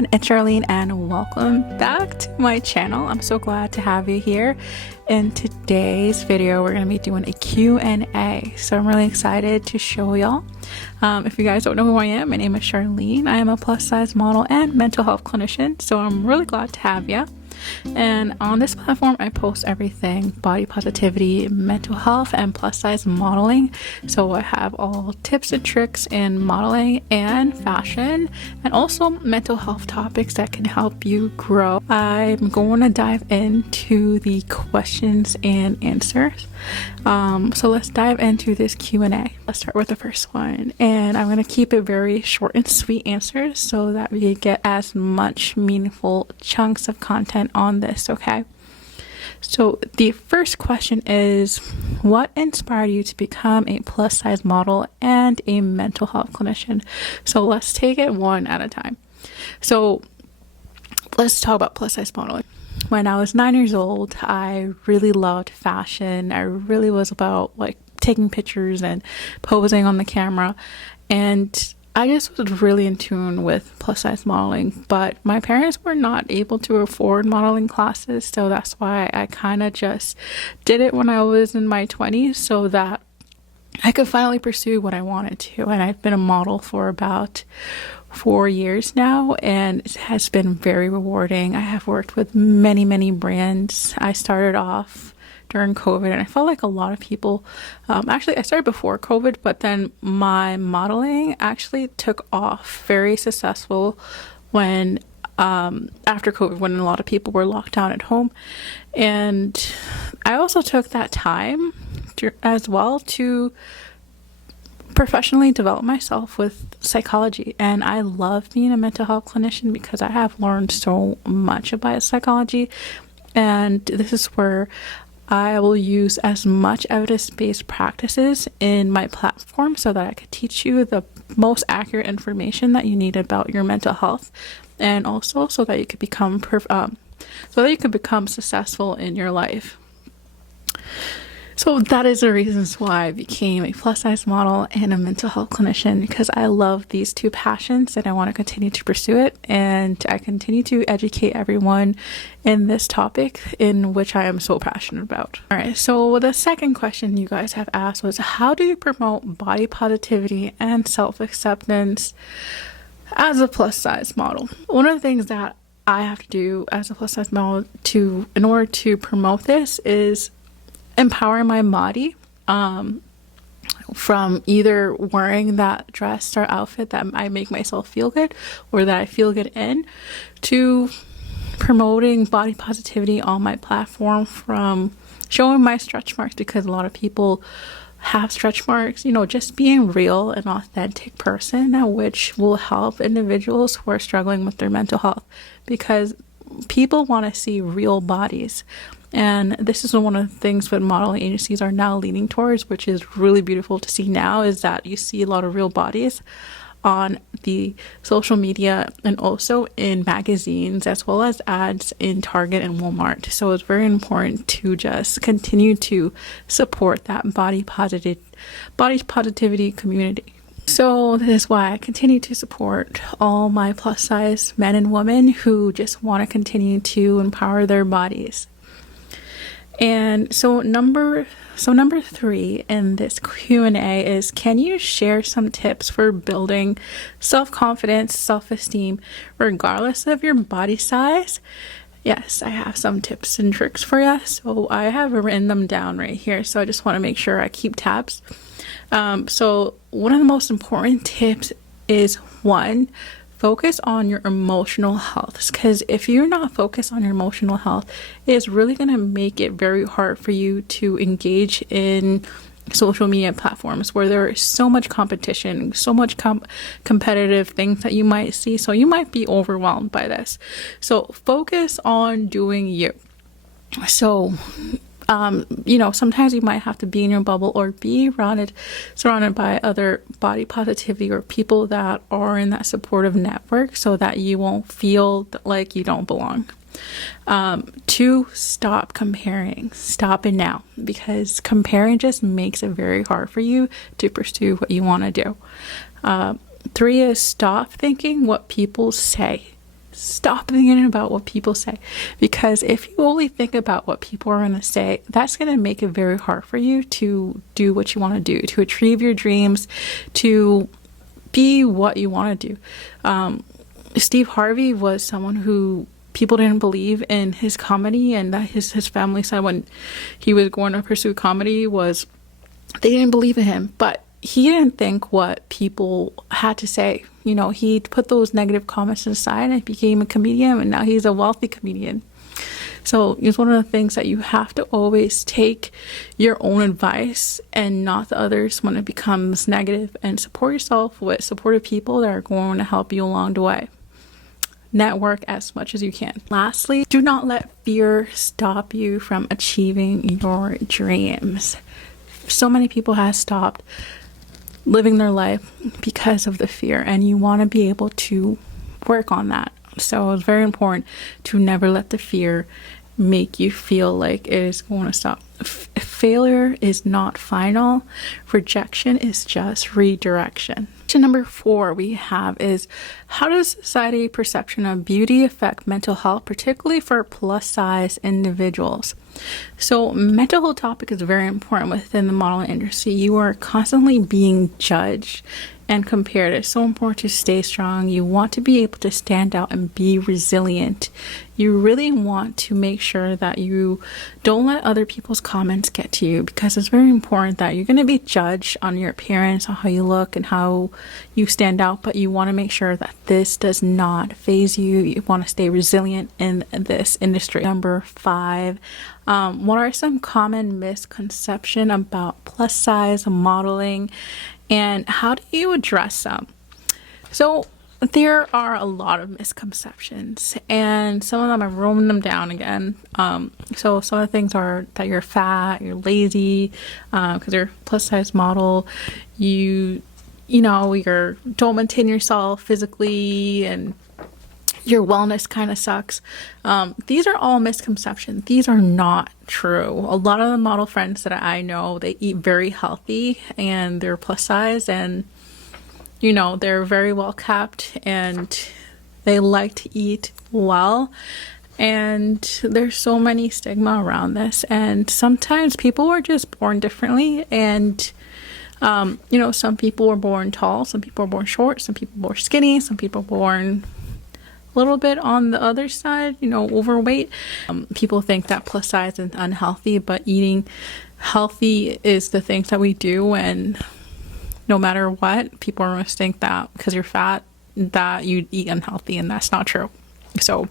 everyone, it's Charlene and welcome back to my channel. I'm so glad to have you here. In today's video, we're going to be doing a Q&A. So I'm really excited to show y'all. If you guys don't know who I am, my name is Charlene. I am a plus size model and mental health clinician. So I'm really glad to have you. And on this platform, I post everything body positivity, mental health, and plus size modeling. So I have all tips and tricks in modeling and fashion, and also mental health topics that can help you grow. I'm going to dive into the questions and answers. So let's dive into this Q&A. Let's start with the first one, and I'm going to keep it very short and sweet answers so that we get as much meaningful chunks of content on this, okay? So the first question is, what inspired you to become a plus size model and a mental health clinician? So let's take it one at a time. So let's talk about plus size modeling. When I was 9 years old, I really loved fashion. I really was about like taking pictures and posing on the camera, and I just was really in tune with plus size modeling, but my parents were not able to afford modeling classes, so that's why I kind of just did it when I was in my 20s so that I could finally pursue what I wanted to. And I've been a model for about 4 years now, and it has been very rewarding. I have worked with many brands. I started off during COVID, and I felt like a lot of people, actually I started before COVID, but then my modeling actually took off very successful when after COVID, when a lot of people were locked down at home. And I also took that time as well to professionally develop myself with psychology, and I love being a mental health clinician because I have learned so much about psychology, and this is where I will use as much evidence-based practices in my platform so that I could teach you the most accurate information that you need about your mental health, and also so that you could become successful in your life. So that is the reasons why I became a plus size model and a mental health clinician, because I love these two passions and I want to continue to pursue it, and I continue to educate everyone in this topic in which I am so passionate about. All right, so the second question you guys have asked was, how do you promote body positivity and self-acceptance as a plus size model? One of the things that I have to do as a plus size model in order to promote this is empower my body, from either wearing that dress or outfit that I make myself feel good or that I feel good in, to promoting body positivity on my platform, from showing my stretch marks, because a lot of people have stretch marks, just being real and authentic person, which will help individuals who are struggling with their mental health, because people want to see real bodies. And this is one of the things what modeling agencies are now leaning towards, which is really beautiful to see now, is that you see a lot of real bodies on the social media and also in magazines, as well as ads in Target and Walmart. So it's very important to just continue to support that body positivity community. So this is why I continue to support all my plus size men and women who just want to continue to empower their bodies. And so number 3 in this Q&A is, can you share some tips for building self-confidence, self-esteem, regardless of your body size? Yes, I have some tips and tricks for you. So I have written them down right here. So I just want to make sure I keep tabs. So one of the most important tips is, 1, focus on your emotional health, because if you're not focused on your emotional health, it's really going to make it very hard for you to engage in social media platforms where there is so much competition, so much competitive things that you might see. So you might be overwhelmed by this. So focus on doing you. So sometimes you might have to be in your bubble or be surrounded by other body positivity or people that are in that supportive network, so that you won't feel like you don't belong. 2, stop comparing. Stop it now, because comparing just makes it very hard for you to pursue what you want to do. 3 is, stop thinking what people say. Stop thinking about what people say, because if you only think about what people are going to say, that's going to make it very hard for you to do what you want to do, to achieve your dreams, to be what you want to do. Steve Harvey was someone who people didn't believe in his comedy, and that his family said when he was going to pursue comedy was they didn't believe in him, but he didn't think what people had to say. You know, he put those negative comments aside and became a comedian, and now he's a wealthy comedian. So it's one of the things that you have to always take your own advice and not the others when it becomes negative, and support yourself with supportive people that are going to help you along the way. Network as much as you can. Lastly, do not let fear stop you from achieving your dreams. So many people have stopped living their life because of the fear, and you want to be able to work on that. So it's very important to never let the fear make you feel like it is going to stop. Failure is not final. Rejection is just redirection. Question number 4 we have is, how does society perception of beauty affect mental health, particularly for plus size individuals? So mental health topic is very important within the modeling industry. You are constantly being judged and compared. It's so important to stay strong. You want to be able to stand out and be resilient. You really want to make sure that you don't let other people's comments get to you, because it's very important that you're going to be judged on your appearance, on how you look and how you stand out, but you want to make sure that this does not phase you. You want to stay resilient in this industry. Number 5, what are some common misconceptions about plus size modeling, and how do you address them? So there are a lot of misconceptions, and some of them, I've written them down again. So some of the things are that you're fat, you're lazy, because you're a plus size model, you don't maintain yourself physically, and your wellness kind of sucks. These are all misconceptions. These are not true. A lot of the model friends that I know, they eat very healthy and they're plus size, and they're very well kept and they like to eat well. And there's so many stigma around this, and sometimes people are just born differently, and some people were born tall, some people are born short, some people are born skinny, some people are born a little bit on the other side, overweight. People think that plus size is unhealthy, but eating healthy is the things that we do, and no matter what, people are going to think that because you're fat that you eat unhealthy, and that's not true. So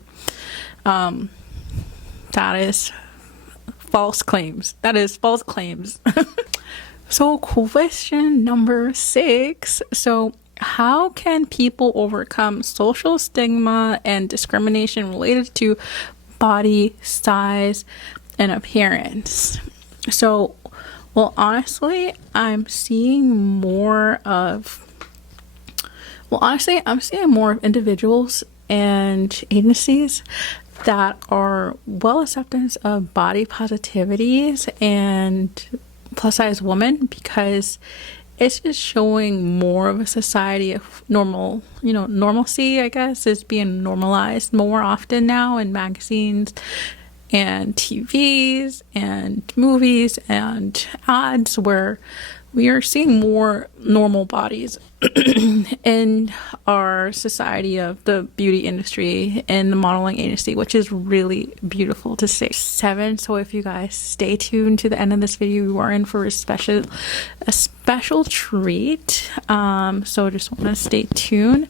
that is false claims. So question number 6. So how can people overcome social stigma and discrimination related to body size and appearance? So, well, honestly, I'm seeing more of individuals and agencies that are well acceptance of body positivities and plus size women, because it's just showing more of a society of normalcy, I guess, is being normalized more often now in magazines and TVs and movies and ads, where we are seeing more normal bodies in our society of the beauty industry and the modeling agency, which is really beautiful to see. 7. So if you guys stay tuned to the end of this video, you are in for a special treat. So just want to stay tuned.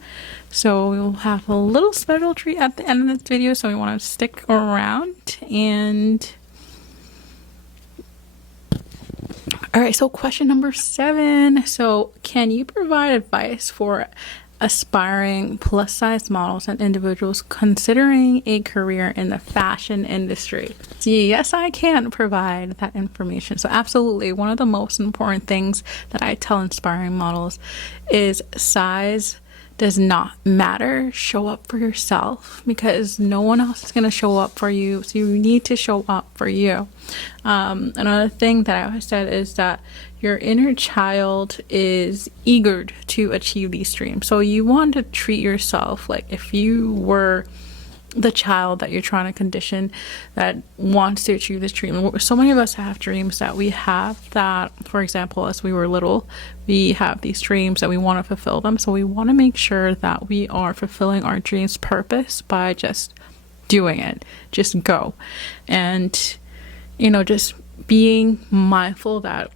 So we'll have a little special treat at the end of this video, so we want to stick around. And all right, so question number 7. So can you provide advice for aspiring plus size models and individuals considering a career in the fashion industry? Yes, I can provide that information. So absolutely, one of the most important things that I tell aspiring models is size does not matter. Show up for yourself, because no one else is going to show up for you, so you need to show up for you. Another thing that I always said is that your inner child is eager to achieve these dreams. So you want to treat yourself like if you were the child that you're trying to condition that wants to achieve this dream. So many of us have dreams that we have that, for example, as we were little, we have these dreams that we want to fulfill them. So we want to make sure that we are fulfilling our dream's purpose by just doing it. Just go. And, you know, just being mindful that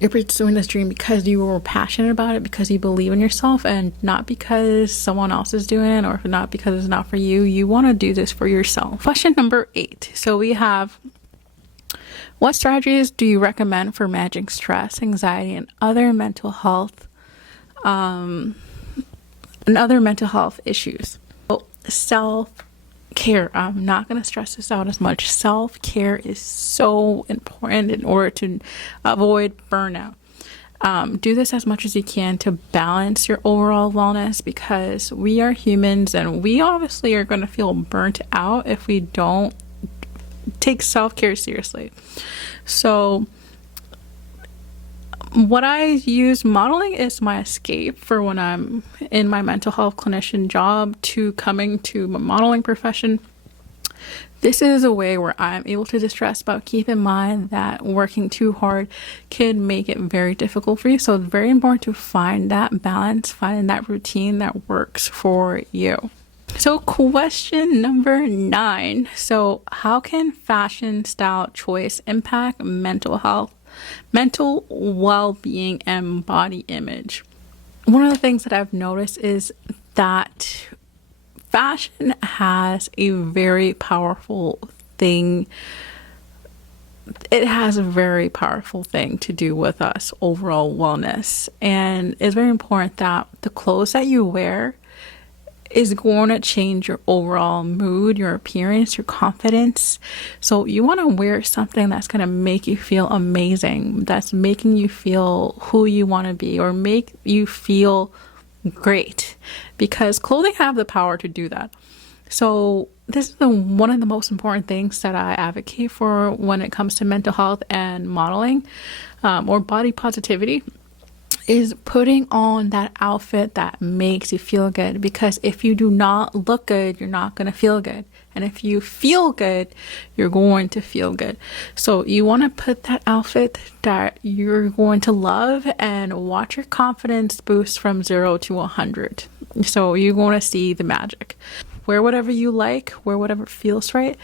you're pursuing this dream because you were passionate about it, because you believe in yourself, and not because someone else is doing it or not because it's not for you. You want to do this for yourself. Question number 8. So we have, what strategies do you recommend for managing stress, anxiety, and other mental health issues? Self-care. I'm not going to stress this out as much. Self-care is so important in order to avoid burnout. Do this as much as you can to balance your overall wellness, because we are humans and we obviously are going to feel burnt out if we don't take self-care seriously. So what I use modeling is my escape for when I'm in my mental health clinician job to coming to my modeling profession. This is a way where I'm able to distress, but keep in mind that working too hard can make it very difficult for you. So it's very important to find that balance, find that routine that works for you. So question number 9. So how can fashion style choice impact mental health, mental well-being, and body image? One of the things that I've noticed is that fashion has a very powerful thing. It has a very powerful thing to do with us overall wellness. And it's very important that the clothes that you wear is going to change your overall mood, your appearance, your confidence. So you want to wear something that's going to make you feel amazing, that's making you feel who you want to be, or make you feel great, because clothing have the power to do that. So this is one of the most important things that I advocate for when it comes to mental health and modeling, or body positivity, is putting on that outfit that makes you feel good. Because if you do not look good, you're not going to feel good. And if you feel good, you're going to feel good. So you want to put that outfit that you're going to love and watch your confidence boost from 0 to 100. So you're going to see the magic. Wear whatever you like, wear whatever feels right,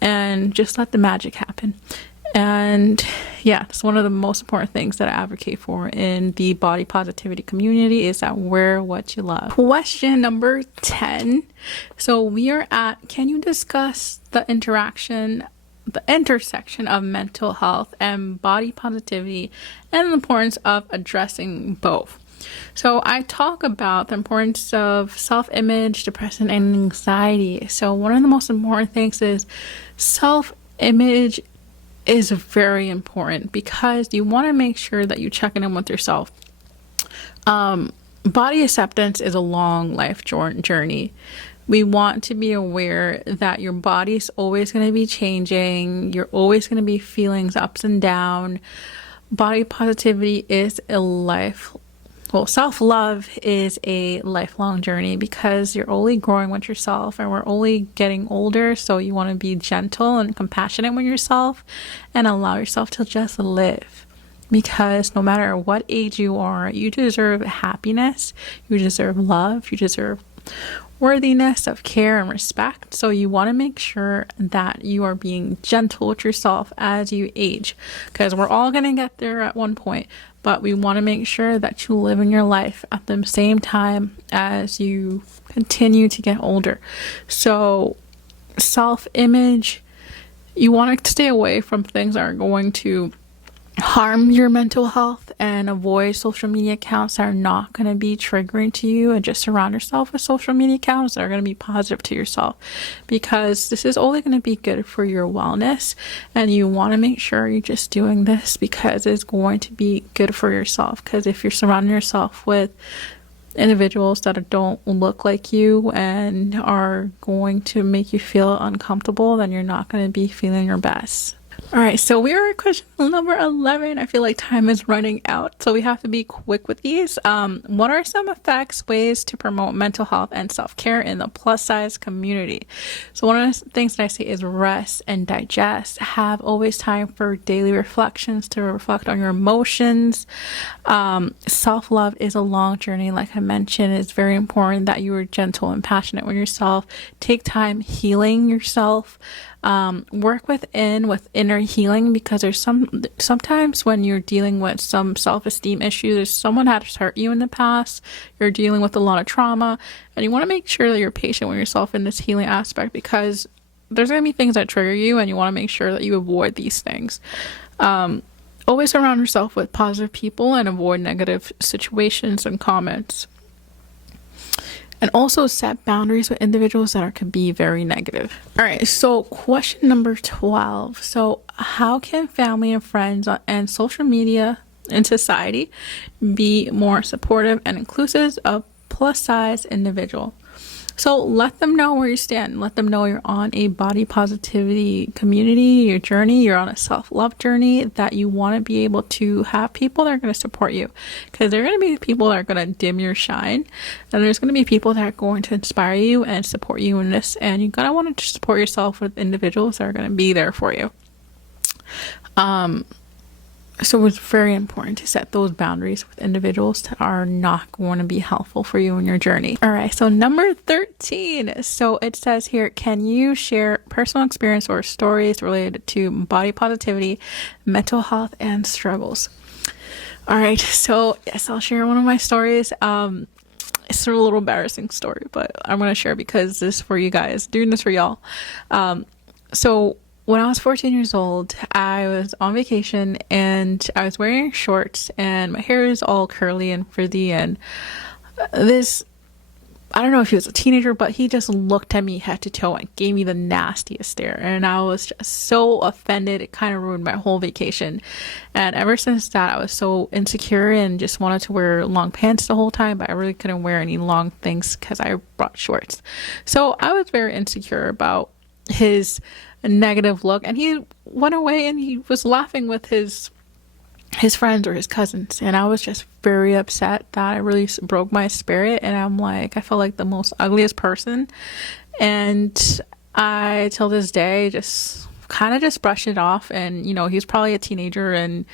and just let the magic happen. And yeah, it's one of the most important things that I advocate for in the body positivity community, is that wear what you love. Question number 10. So we are at, can you discuss the intersection of mental health and body positivity and the importance of addressing both? So I talk about the importance of self-image, depression, and anxiety. So one of the most important things is self-image is very important, because you want to make sure that you check in with yourself. Body acceptance is a long life journey. We want to be aware that your body's always going to be changing. You're always going to be feeling ups and down. Body positivity is a self-love is a lifelong journey, because you're only growing with yourself and we're only getting older. So you want to be gentle and compassionate with yourself and allow yourself to just live, because no matter what age you are, you deserve happiness, you deserve love, you deserve worthiness of care and respect. So you want to make sure that you are being gentle with yourself as you age, because we're all going to get there at one point. But we want to make sure that you live in your life at the same time as you continue to get older. So self-image, you want to stay away from things that are going to harm your mental health, and avoid social media accounts that are not going to be triggering to you, and just surround yourself with social media accounts that are going to be positive to yourself, because this is only going to be good for your wellness. And you want to make sure you're just doing this because it's going to be good for yourself. Because if you're surrounding yourself with individuals that don't look like you and are going to make you feel uncomfortable, then you're not going to be feeling your best. All right, so we are at question number 11. I feel like time is running out, so we have to be quick with these. What are some ways to promote mental health and self-care in the plus size community? So one of the things that I say is rest and digest. Have always time for daily reflections to reflect on your emotions. Self-love is a long journey. Like I mentioned, it's very important that you are gentle and passionate with yourself. Take time healing yourself. Work with inner healing, because there's sometimes when you're dealing with some self-esteem issues, someone has hurt you in the past, you're dealing with a lot of trauma, and you want to make sure that you're patient with yourself in this healing aspect, because there's going to be things that trigger you, and you want to make sure that you avoid these things. Always surround yourself with positive people and avoid negative situations and comments. And also set boundaries with individuals that can be very negative. All right, so question number 12. So how can family and friends and social media and society be more supportive and inclusive of plus size individual? So let them know where you stand. Let them know you're on a body positivity community, your journey, you're on a self-love journey, that you want to be able to have people that are going to support you. Because there are going to be people that are going to dim your shine. And there's going to be people that are going to inspire you and support you in this. And you're going to want to support yourself with individuals that are going to be there for you. So it's very important to set those boundaries with individuals that are not going to be helpful for you in your journey. All right, so number 13. So it says here, can you share personal experience or stories related to body positivity, mental health, and struggles? All right, so yes, I'll share one of my stories. It's a little embarrassing story, but I'm going to share because this is for you guys, doing this for y'all. So when I was 14 years old, I was on vacation and I was wearing shorts and my hair is all curly and frizzy, and this, I don't know if he was a teenager, but he just looked at me head to toe and gave me the nastiest stare, and I was just so offended. It kind of ruined my whole vacation. And ever since that, I was so insecure and just wanted to wear long pants the whole time, but I really couldn't wear any long things because I brought shorts. So I was very insecure about his negative look, and he went away and he was laughing with his friends or his cousins, and I was just very upset. That I really broke my spirit, and I'm like, I felt like the most ugliest person. And I, till this day, just kind of just brushed it off. And you know, he's probably a teenager, and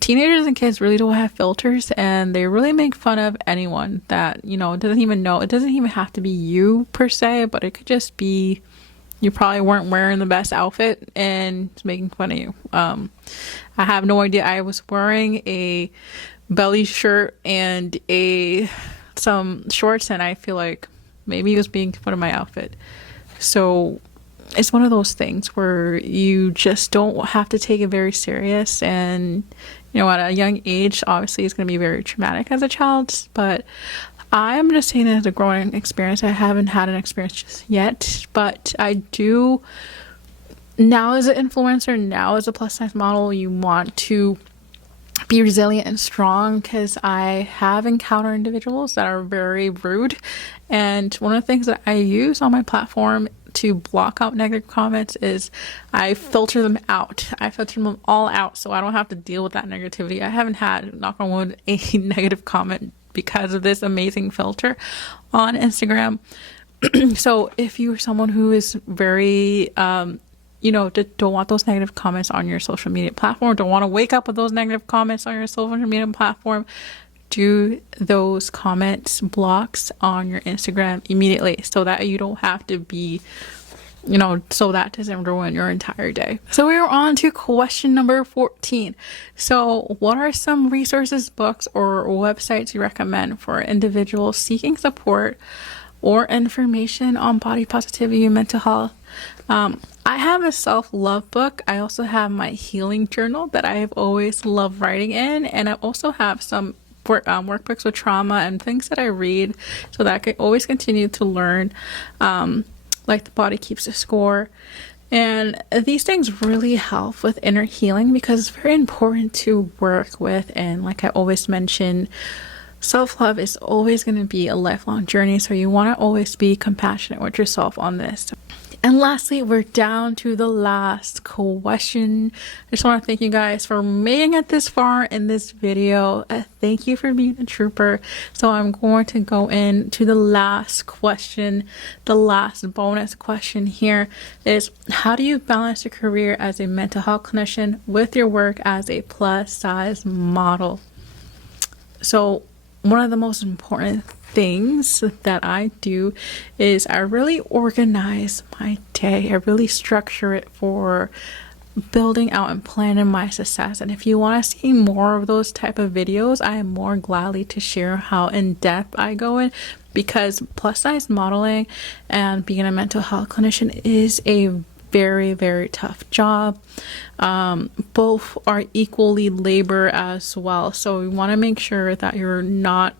teenagers and kids really don't have filters, and they really make fun of anyone that, you know, doesn't even know. It doesn't even have to be you per se, but it could just be you probably weren't wearing the best outfit and it's making fun of you. I have no idea. I was wearing a belly shirt and some shorts, and I feel like maybe he was making fun of my outfit. So it's one of those things where you just don't have to take it very serious. And you know, at a young age, obviously it's going to be very traumatic as a child, but I'm just saying it as a growing experience. I haven't had an experience just yet, but I do now as an influencer, now as a plus size model, you want to be resilient and strong, because I have encountered individuals that are very rude. And one of the things that I use on my platform to block out negative comments is I filter them out. I filter them all out so I don't have to deal with that negativity. I haven't had, knock on wood, a negative comment because of this amazing filter on Instagram. So if you're someone who is very, you know, don't want those negative comments on your social media platform, don't want to wake up with those negative comments on your social media platform, do those comments blocks on your Instagram immediately, so that you don't have to be, you know, so that doesn't ruin your entire day. So we are on to question number 14. So what are some resources, books, or websites you recommend for individuals seeking support or information on body positivity and mental health? I have a self-love book. I also have my healing journal that I have always loved writing in, and I also have some workbooks with trauma and things that I read so that I can always continue to learn, like The Body Keeps the Score. And these things really help with inner healing, because it's very important to work with. And like I always mention, self-love is always going to be a lifelong journey, so you want to always be compassionate with yourself on this. And lastly, we're down to the last question. I just want to thank you guys for making it this far in this video. Thank you for being a trooper. So I'm going to go into the last question. The last bonus question here is, how do you balance your career as a mental health clinician with your work as a plus size model? So one of the most important things that I do is I really organize my day. I really structure it for building out and planning my success. And if you want to see more of those type of videos, I am more gladly to share how in depth I go in, because plus size modeling and being a mental health clinician is a very, very tough job. Both are equally labor as well. So we want to make sure that you're not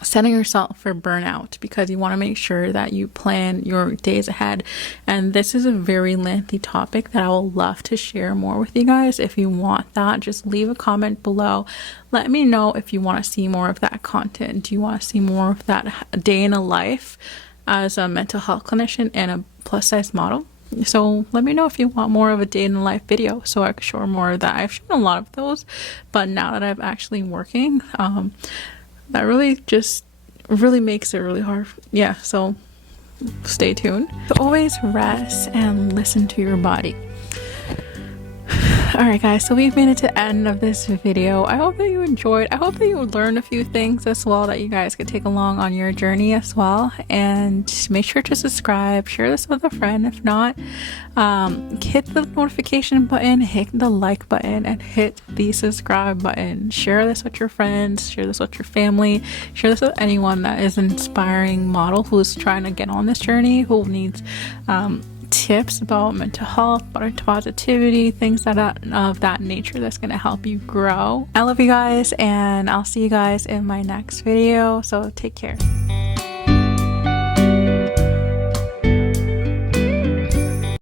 setting yourself for burnout, because you want to make sure that you plan your days ahead. And this is a very lengthy topic that I will love to share more with you guys. If you want that, just leave a comment below. Let me know if you want to see more of that content. Do you want to see more of that day in a life as a mental health clinician and a plus size model? So let me know if you want more of a day in the life video, so I can show more of that. I've shown a lot of those, but now that I'm actually working, that really makes it really hard. Yeah, so stay tuned. So always rest and listen to your body. Alright guys, so we've made it to the end of this video. I hope that you enjoyed. I hope that you learned a few things as well that you guys could take along on your journey as well. And make sure to subscribe, share this with a friend. If not, hit the notification button, hit the like button, and hit the subscribe button. Share this with your friends, share this with your family, share this with anyone that is an inspiring model who's trying to get on this journey, who needs tips about mental health, body positivity, things of that nature that's going to help you grow. I love you guys, and I'll see you guys in my next video, so take care.